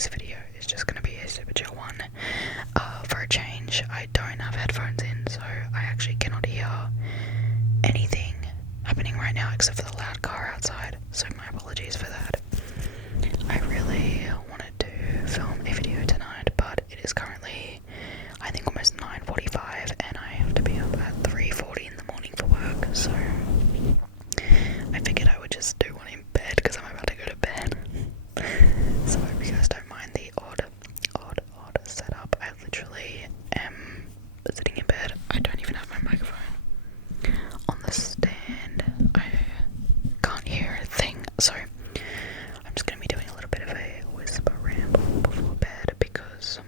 today's video is just going to be a super chill one. For a change, I don't have headphones in, so I actually cannot hear anything happening right now except for the loud car outside, so my apologies for that. I really wanted to film a video tonight, but it is currently, I think, almost 9:45 and I have to be up at 3:40 in the morning for work, so I figured I would just do one in bed because I'm about to go to bed. So I hope you guys don't mind the odd setup. I literally am sitting in bed. I don't even have my microphone on the stand. I can't hear a thing, so I'm just going to be doing a little bit of a whisper ramble before bed because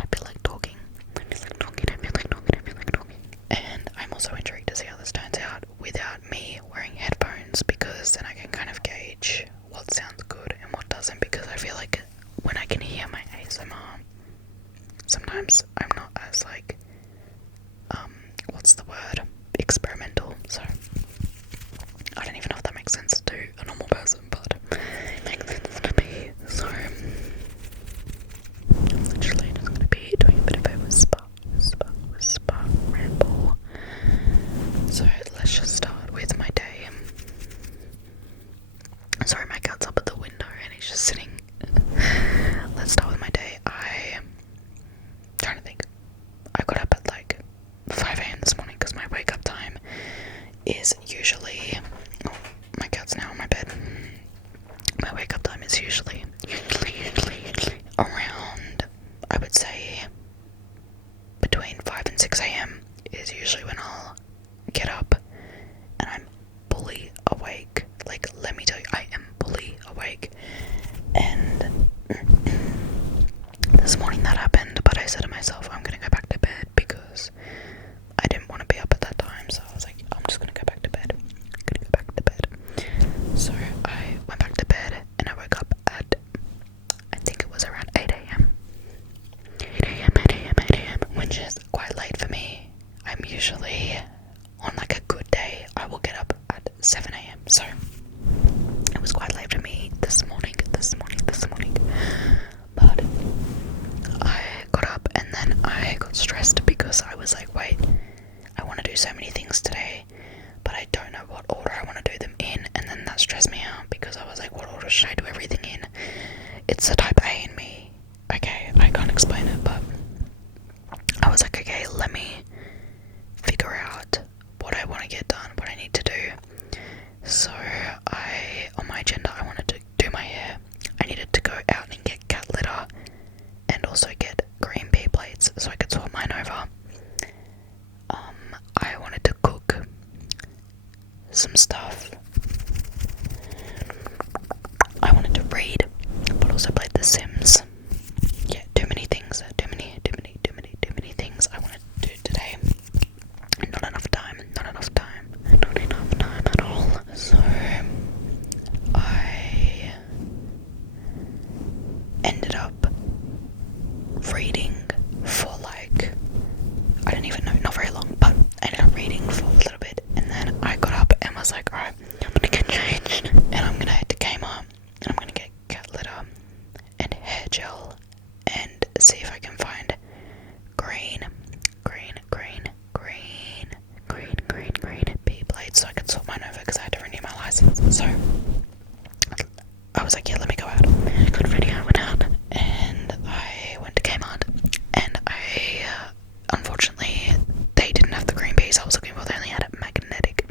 I feel like talking. And I'm also intrigued to see how this turns out without me wearing headphones, because then I can kind of gauge what sounds good and what doesn't, because I feel like when I can hear my ASMR, sometimes I'm not as like, what's the word? Experimental. So I don't even know if that makes sense to a normal person, but it makes sense to me. So I'm literally just gonna be doing a bit of a whisper ramble. So let's just start with my day. Sorry, my cat's up at the window and he's just sitting. Let's start with my day. I'm trying to think. I got up at like 5 a.m. this morning because my wake up time is usually, my cat's now in my bed. My wake up time is usually around, I would say, between 5 and 6 a.m. is usually when I'll get up and I'm fully awake. Like, let me tell you, I am fully awake. And this morning that happened, but I said to myself, I'm gonna go back to bed because I didn't want to be up at that time, so I was like, I'm just gonna go back to bed. So I went back to bed and I woke up at, I think it was around 8 a.m. 8 a.m, which is quite late for me. I'm usually, on like a good day, I will get up at 7 a.m. So it was quite late for me this morning. But I got up and then I got stressed because I was like, wait, I want to do so many things today, but I don't know what order I want to do them in, and then that stressed me out because I was like, what order should I do everything in? It's the type A in me. Okay, I can't explain it, but I was like, okay, let me figure out what I want to get done, what I need to do. So on my agenda, I wanted to do my hair. I needed to go out and get cat litter and also get green pea plates so I could swap mine over. I wanted to cook some stuff. I wanted to read, but also play The Sims. Yeah, too many things I wanted to do today. Not enough time at all. So I ended up reading for like, I don't even know, not very long, but I ended up reading for a little bit, and then I got up and was like, alright, I'm gonna get changed and I'm gonna head to Kmart and I'm gonna get cat litter and hair gel and see if I can find green pea plates so I could swap mine over because I had to renew my license. So I was like, yeah, let me go out. Got ready, I went out and I went to Kmart, and I unfortunately they didn't have the green peas I was looking for. They only had magnetic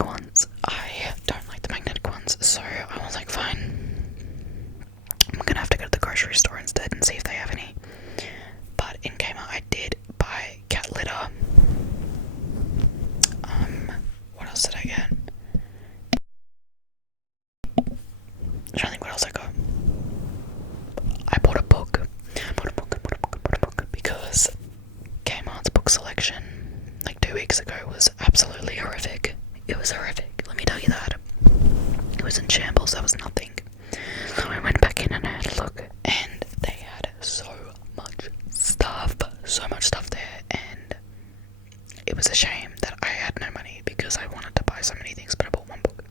ones. I don't like the magnetic ones, so I was like, fine, I'm gonna have to go to the grocery store instead and see if they have any. But in Kmart I did buy cat litter. What else did I get? I'm trying to think what else I got. I bought a book. Because Kmart's book selection like 2 weeks ago was absolutely horrific. It was horrific, let me tell you that. It was in shambles, there was nothing. So I went back in and I had a look, and they had so much stuff there, and it was a shame that I had no money because I wanted to buy so many things, but I bought one book,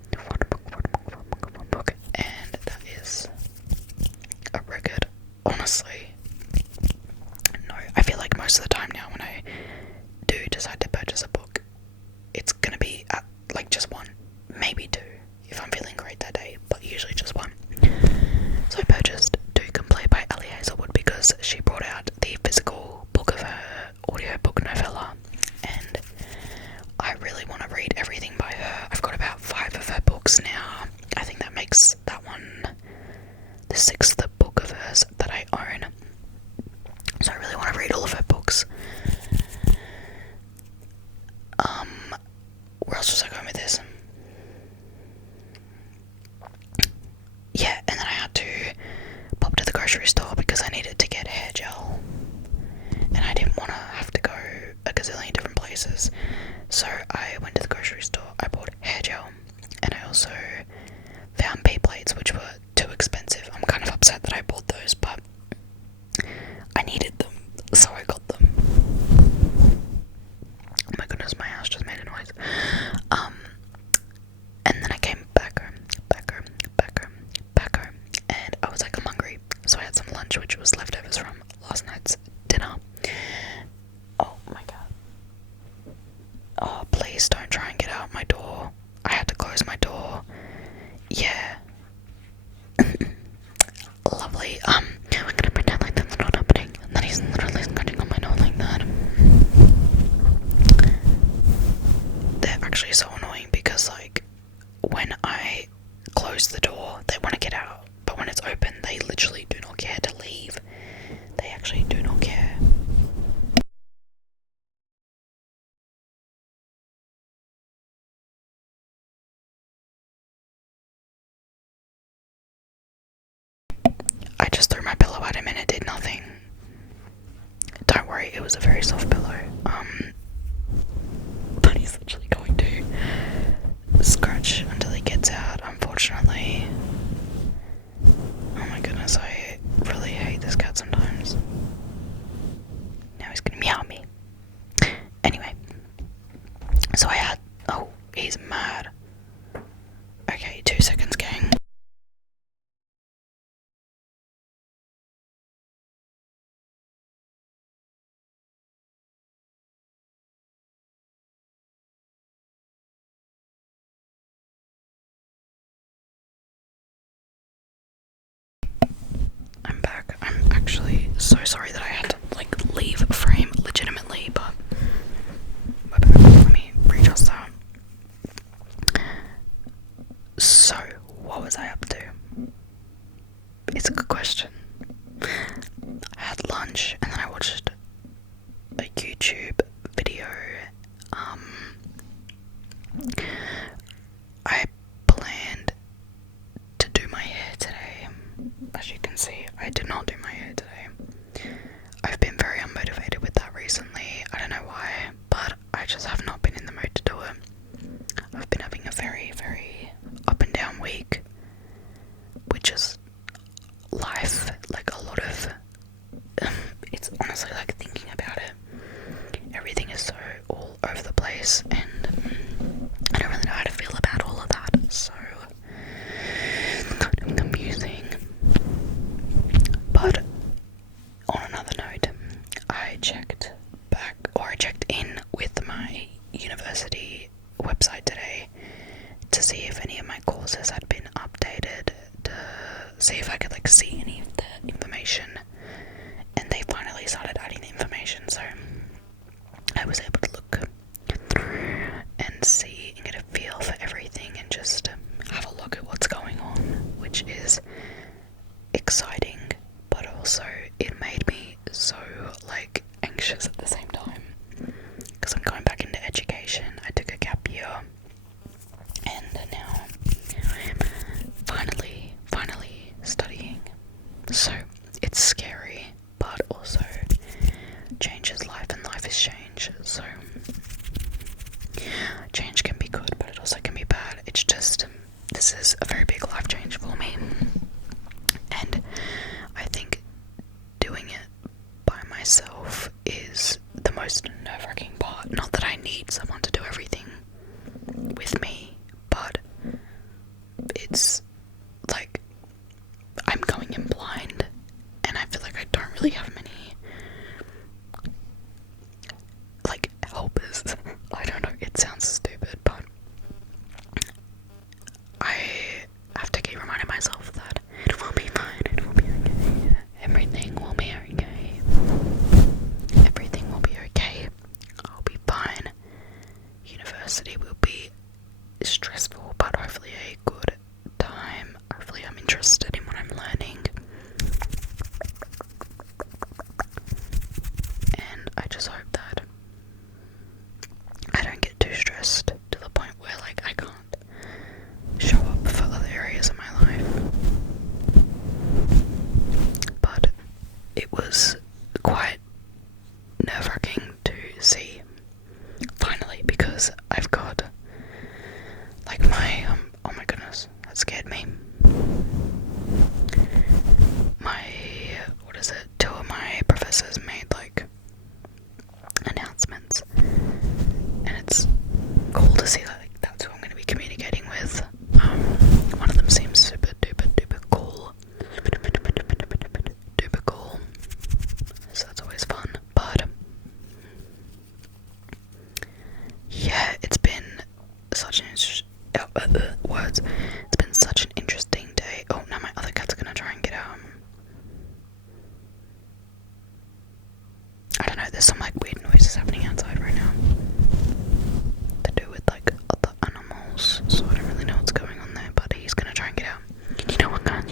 and that one, the sixth book of hers that I own. So I really want to read all of her books. Where else was I going with this? Yeah, and then I had to pop to the grocery store because I needed to get hair gel. And I didn't want to have to go a gazillion different places. So I went to the grocery store, I bought hair gel, and I also found pea plates, which were too expensive. I'm kind of upset that I bought those, but I needed them, so I got them. Oh my goodness, my house just made a noise. And then I came back home, and I was like, I'm hungry, so I had some lunch, which was leftovers from last night's dinner. Oh my god. Oh, please don't try and get out my door. I had to close my door. Yeah. Lovely. We're gonna pretend like that's not happening, and then he's literally scratching on my door like that. They're actually so annoying because, like, when I close the door, they want to get out, but when it's open, they literally do not care to leave. They actually do not care. I just threw my pillow at him and it did nothing. Don't worry, it was a very soft pillow. But he's literally going to scratch until he gets out, unfortunately. Oh my goodness, I really hate this cat sometimes. Now he's gonna meow at me. Anyway, so I had. Oh, he's mad. Okay, 2 seconds, gang. I'm back. I'm actually so sorry that I had to, like, leave a frame legitimately, but let me readjust that. So, what was I up to? It's a good question. I had lunch and then I watched a YouTube video. I planned to do my hair today. As you can see, I did not do my hair today. I've been very unmotivated with that recently. I don't know why, but I just have not been in the mood to do it. I've been having a very, very up and down week, which is life. Like, a lot of it's honestly like thinking about it. Everything is so all over the place, and I don't really know how to feel about all of that, so it's kind of confusing. But on another note, I checked in with my university website today to see if any of my courses had been updated, to see if I could, like, see any of the information, and they finally started adding the information, so I was able to look through and see and get a feel for everything and just have a look at what's going on, which is exciting, but also it made me so, like, anxious at the same time, because I'm going back into education. I took a gap year, and now I'm finally studying. So it's scary, but also change is life and life is change. So change can be good, but it also can be bad. It's just, this is a very big life change for me, and I think doing it by myself is the most nerve-wracking part. Not that I need someone to do everything with me, but it's like I'm going in blind, and I feel like I don't really have many, like, helpers. I don't know, it sounds stupid, but I have to keep reminding myself that it will be fine, it will be okay, everything will be okay, everything will be okay, I'll be fine. University will be stressful, but hopefully a good time. I interested in what I'm learning. And I just hope that I don't get too stressed to the point where like I can't show up for other areas of my life. But it was quite nerve-wracking to see finally, because I've got like my oh my goodness, that scared me. My two of my professors made like announcements, and it's cool to see that like, that's who I'm going to be communicating with. One of them seems super duper duper cool, duper cool, so that's always fun. But yeah, it's been such an words. It's been such an interesting day. Oh, now my other cat's gonna try and get I don't know, there's some like weird noises happening outside right now to do with like other animals, so I don't really know what's going on there, but he's gonna try and get out. You know what, guys?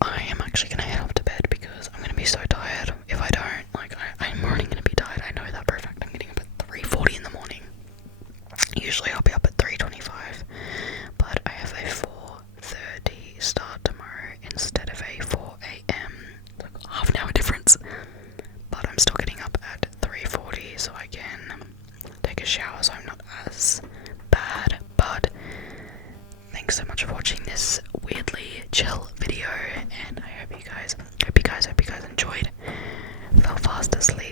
I am actually gonna head off to bed because I'm gonna be so tired. If I don't, like, I'm already gonna be tired. I know that for a fact. I'm getting up at 3:40 in the morning. Usually I'll be up at 3:25, but I have a 4:30 start tomorrow instead of a 4 a.m. Like half an hour difference. But I'm still getting up at 3:40 so I can take a shower so I'm not as bad. But thanks so much for watching this weirdly chill video, and I hope you guys enjoyed. Fell fast asleep